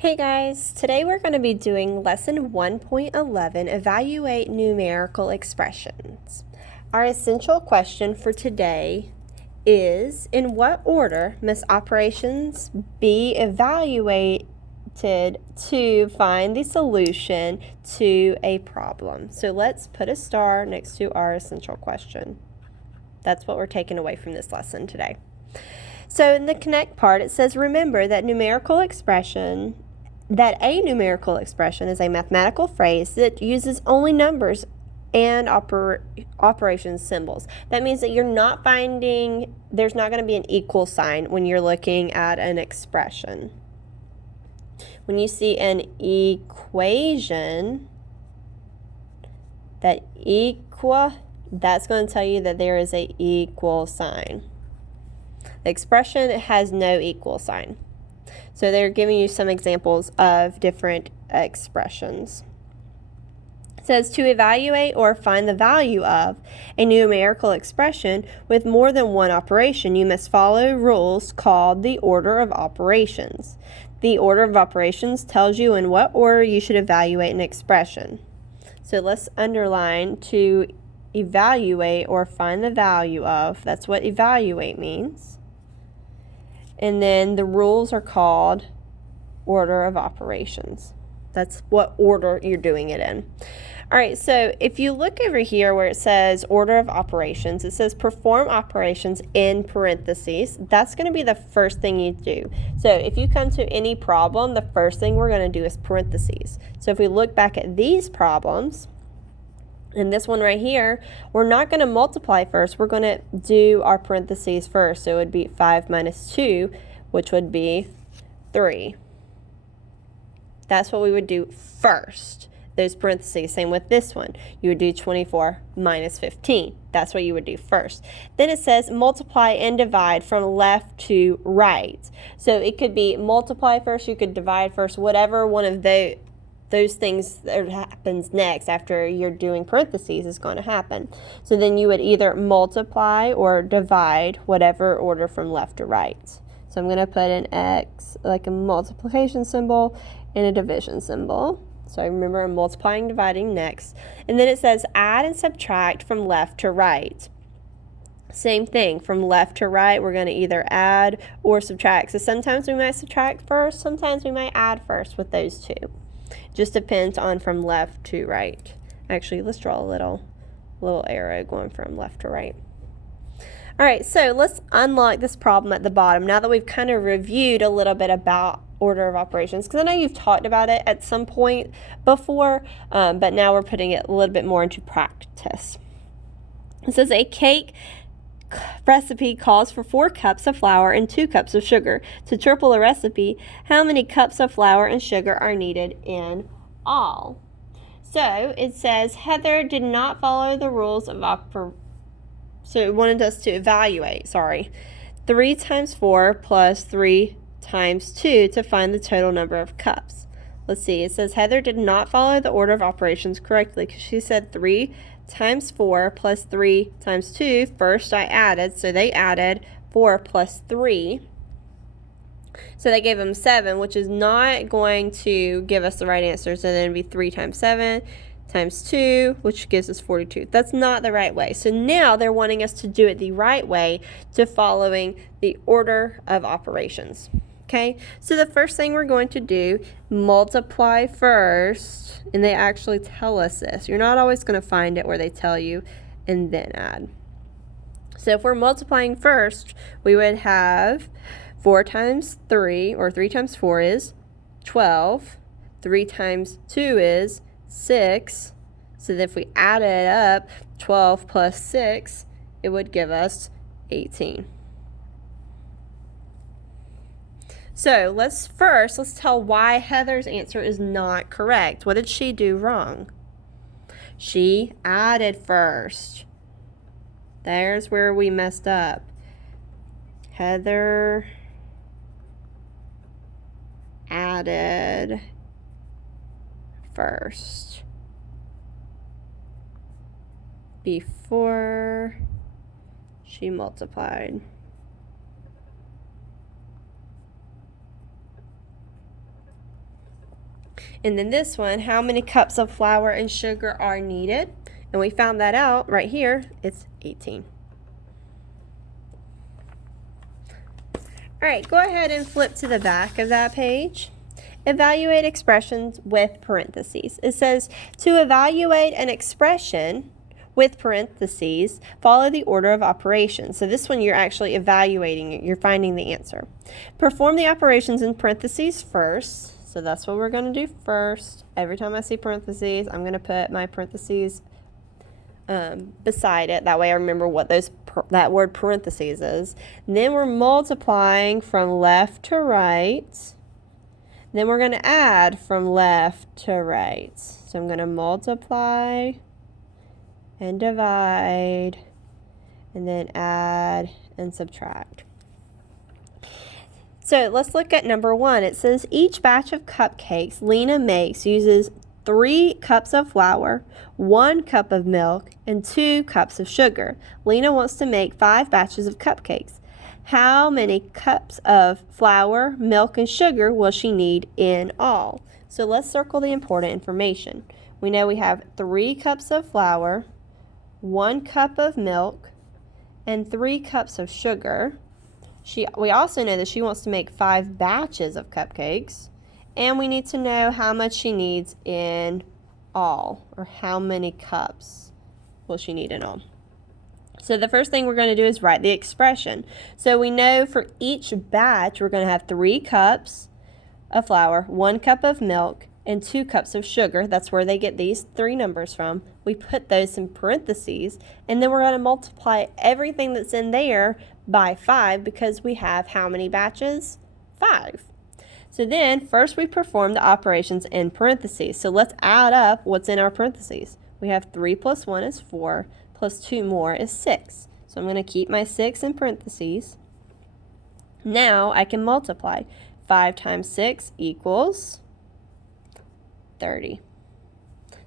Hey guys, today we're going to be doing lesson 1.11, evaluate numerical expressions. Our essential question for today is, in what order must operations be evaluated to find the solution to a problem? So let's put a star next to our essential question. That's what we're taking away from this lesson today. So in the connect part, it says, remember that a numerical expression is a mathematical phrase that uses only numbers and operation symbols. That means that there's not going to be an equal sign when you're looking at an expression. When you see an equation, that's going to tell you that there is an equal sign. The expression has no equal sign. So they're giving you some examples of different expressions. It says to evaluate or find the value of a numerical expression with more than one operation, you must follow rules called the order of operations. The order of operations tells you in what order you should evaluate an expression. So let's underline to evaluate or find the value of. That's what evaluate means. And then the rules are called order of operations. That's what order you're doing it in. All right, so if you look over here where it says order of operations, it says perform operations in parentheses. That's going to be the first thing you do. So if you come to any problem, the first thing we're going to do is parentheses. So if we look back at these problems, and this one right here, we're not going to multiply first. We're going to do our parentheses first. So it would be 5 minus 2, which would be 3. That's what we would do first, those parentheses. Same with this one. You would do 24 minus 15. That's what you would do first. Then it says multiply and divide from left to right. So it could be multiply first, you could divide first, whatever one of those things that happens next after you're doing parentheses is going to happen. So then you would either multiply or divide whatever order from left to right. So I'm going to put an X, like a multiplication symbol, and a division symbol. So I remember I'm multiplying, dividing next. And then it says add and subtract from left to right. Same thing, from left to right, we're going to either add or subtract. So sometimes we might subtract first, sometimes we might add first with those two. Just depends on from left to right. Actually, let's draw a little arrow going from left to right. All right, so let's unlock this problem at the bottom now that we've kind of reviewed a little bit about order of operations, because I know you've talked about it at some point before, but now we're putting it a little bit more into practice. It says a cake recipe calls for 4 cups of flour and 2 cups of sugar. To triple a recipe, how many cups of flour and sugar are needed in all? So it says Heather did not follow the rules of so it wanted us to evaluate, 3 times 4 plus 3 times 2 to find the total number of cups. Let's see, it says Heather did not follow the order of operations correctly because she said 3 times 4 plus 3 times 2. First I added, so they added 4 plus 3. So they gave them 7, which is not going to give us the right answer. So then it'd be 3 times 7 times 2, which gives us 42. That's not the right way. So now they're wanting us to do it the right way, to following the order of operations. Okay, so the first thing we're going to do, multiply first, and they actually tell us this. You're not always going to find it where they tell you and then add. So if we're multiplying first, we would have 4 times 3, or 3 times 4 is 12. 3 times 2 is 6. So that if we add it up, 12 plus 6, it would give us 18. So let's tell why Heather's answer is not correct. What did she do wrong? She added first. There's where we messed up. Heather added first before she multiplied. And then this one, how many cups of flour and sugar are needed? And we found that out right here. It's 18. All right, go ahead and flip to the back of that page. Evaluate expressions with parentheses. It says to evaluate an expression with parentheses, follow the order of operations. So this one you're actually evaluating it. You're finding the answer. Perform the operations in parentheses first. So that's what we're going to do first. Every time I see parentheses, I'm going to put my parentheses beside it. That way I remember what that word parentheses is. And then we're multiplying from left to right. Then we're going to add from left to right. So I'm going to multiply and divide, and then add and subtract. So let's look at number 1. It says each batch of cupcakes Lena makes uses 3 cups of flour, 1 cup of milk, and 2 cups of sugar. Lena wants to make 5 batches of cupcakes. How many cups of flour, milk, and sugar will she need in all? So let's circle the important information. We know we have 3 cups of flour, 1 cup of milk, and 3 cups of sugar. We also know that she wants to make 5 batches of cupcakes, and we need to know how much she needs in all, or how many cups will she need in all. So the first thing we're going to do is write the expression. So we know for each batch we're going to have 3 cups of flour, 1 cup of milk, and 2 cups of sugar. That's where they get these 3 numbers from. We put those in parentheses, and then we're going to multiply everything that's in there by 5 because we have how many batches? 5. So then first we perform the operations in parentheses. So let's add up what's in our parentheses. We have 3 plus 1 is 4, plus 2 more is 6. So I'm going to keep my 6 in parentheses. Now I can multiply. 5 times 6 equals 30.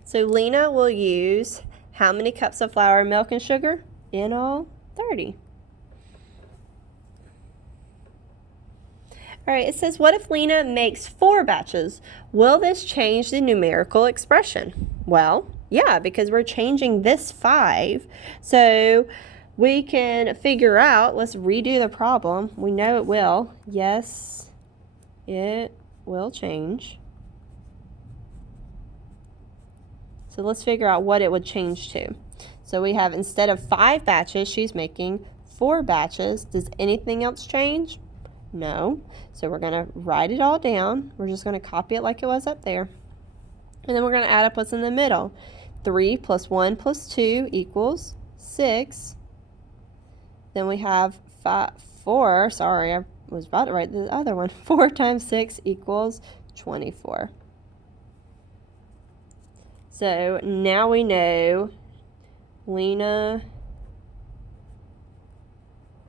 So Lena will use how many cups of flour, milk, and sugar? In all, 30. All right, it says, what if Lena makes 4 batches? Will this change the numerical expression? Well, yeah, because we're changing this 5. So we can figure out, let's redo the problem. We know it will. Yes, it will change. So let's figure out what it would change to. So we have, instead of 5 batches, she's making 4 batches. Does anything else change? No. So we're going to write it all down. We're just going to copy it like it was up there. And then we're going to add up what's in the middle. 3 plus 1 plus 2 equals 6. Then we have 4. Sorry, I was about to write the other one. 4 times 6 equals 24. So now we know Lena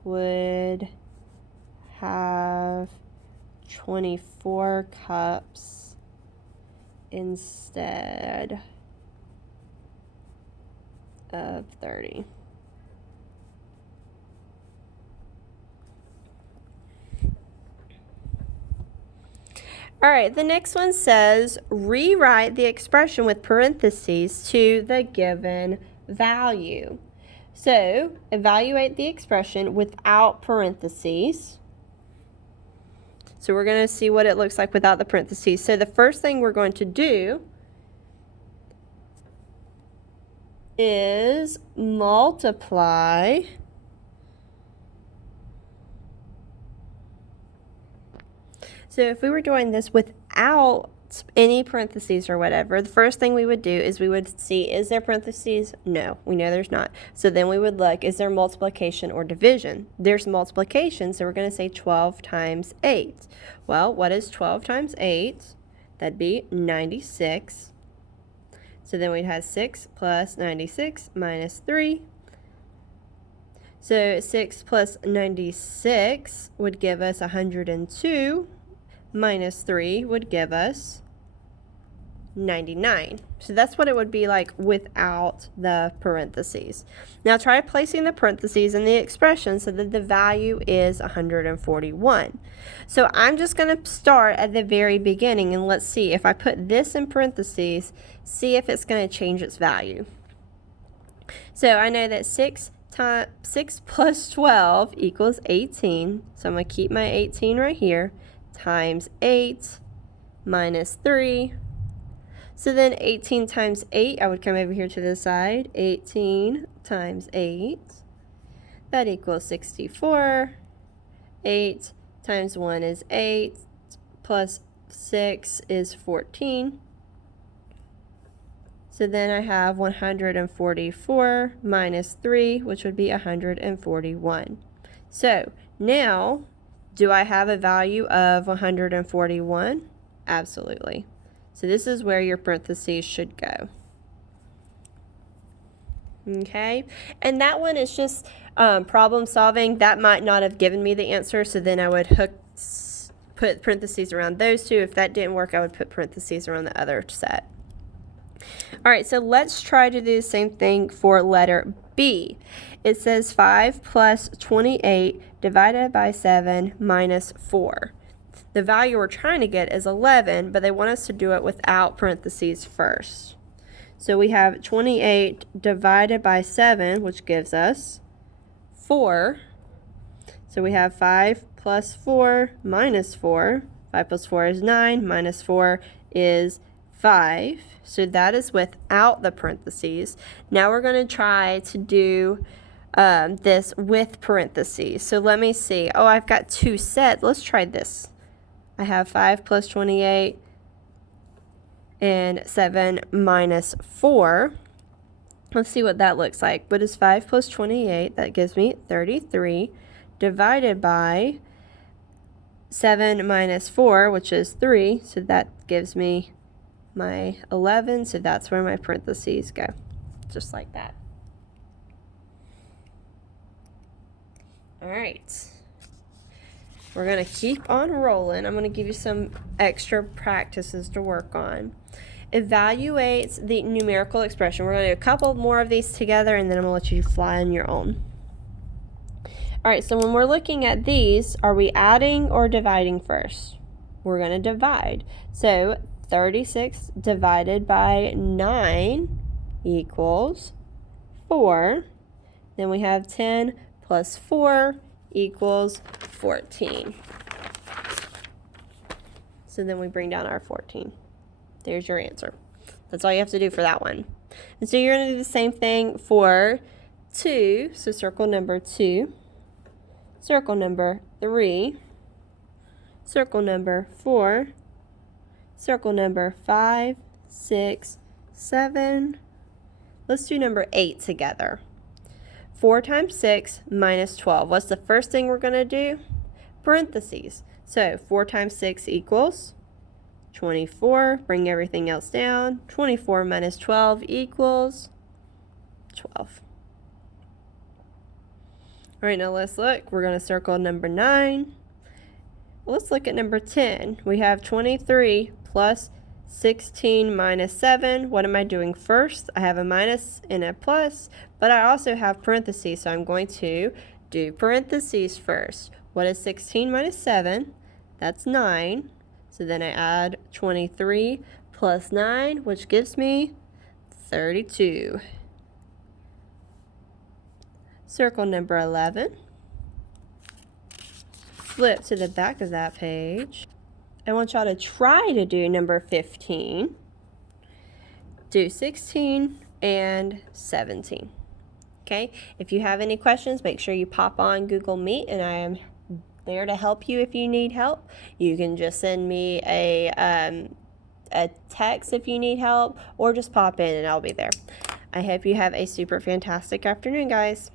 would have 24 cups instead of 30. All right, the next one says, rewrite the expression with parentheses to the given value. So, evaluate the expression without parentheses. So we're going to see what it looks like without the parentheses. So the first thing we're going to do is multiply So if we were doing this without any parentheses or whatever, the first thing we would do is we would see, is there parentheses? No, we know there's not. So then we would look, is there multiplication or division? There's multiplication, so we're going to say 12 times 8. Well, what is 12 times 8? That'd be 96. So then we'd have 6 plus 96 minus 3. So 6 plus 96 would give us 102. Minus 3 would give us 99. So that's what it would be like without the parentheses. Now try placing the parentheses in the expression so that the value is 141. So I'm just going to start at the very beginning, and let's see if I put this in parentheses, see if it's going to change its value. So I know that 6 plus 12 equals 18. So I'm going to keep my 18 right here, times 8 minus 3. So then 18 times 8, I would come over here to the side. 18 times 8, that equals 64. 8 times 1 is 8, plus 6 is 14. So then I have 144 minus 3, which would be 141. So now, do I have a value of 141? Absolutely. So this is where your parentheses should go. Okay, and that one is just problem solving. That might not have given me the answer, so then I would put parentheses around those two. If that didn't work, I would put parentheses around the other set. All right, so let's try to do the same thing for letter B. It says 5 plus 28 divided by 7 minus 4. The value we're trying to get is 11, but they want us to do it without parentheses first. So we have 28 divided by 7, which gives us 4. So we have 5 plus 4 minus 4. 5 plus 4 is 9, minus 4 is 5. So that is without the parentheses. Now we're going to try to do this with parentheses. So let me see. Oh, I've got two sets. Let's try this. I have 5 plus 28 and 7 minus 4. Let's see what that looks like. What is 5 plus 28? That gives me 33 divided by 7 minus 4, which is 3. So that gives me my 11. So that's where my parentheses go. Just like that. All right. We're going to keep on rolling. I'm going to give you some extra practices to work on. Evaluate the numerical expression. We're going to do a couple more of these together, and then I'm going to let you fly on your own. All right, so when we're looking at these, are we adding or dividing first? We're going to divide. So 36 divided by 9 equals 4. Then we have 10 plus 4 equals 14. So then we bring down our 14. There's your answer. That's all you have to do for that one. And so you're going to do the same thing for 2. So circle number 2, circle number 3, circle number 4, circle number 5, 6, 7. Let's do number 8 together. 4 times 6 minus 12. What's the first thing we're going to do? Parentheses. So 4 times 6 equals 24. Bring everything else down. 24 minus 12 equals 12. All right, now let's look. We're going to circle number 9. Let's look at number 10. We have 23 plus 16 minus 7. What am I doing first? I have a minus and a plus, but I also have parentheses, so I'm going to do parentheses first. What is 16 minus 7? That's 9. So then I add 23 plus 9, which gives me 32. Circle number 11. Flip to the back of that page. I want y'all to try to do number 15. Do 16 and 17. Okay? If you have any questions, make sure you pop on Google Meet, and I am there to help you if you need help. You can just send me a text if you need help, or just pop in and I'll be there. I hope you have a super fantastic afternoon, guys.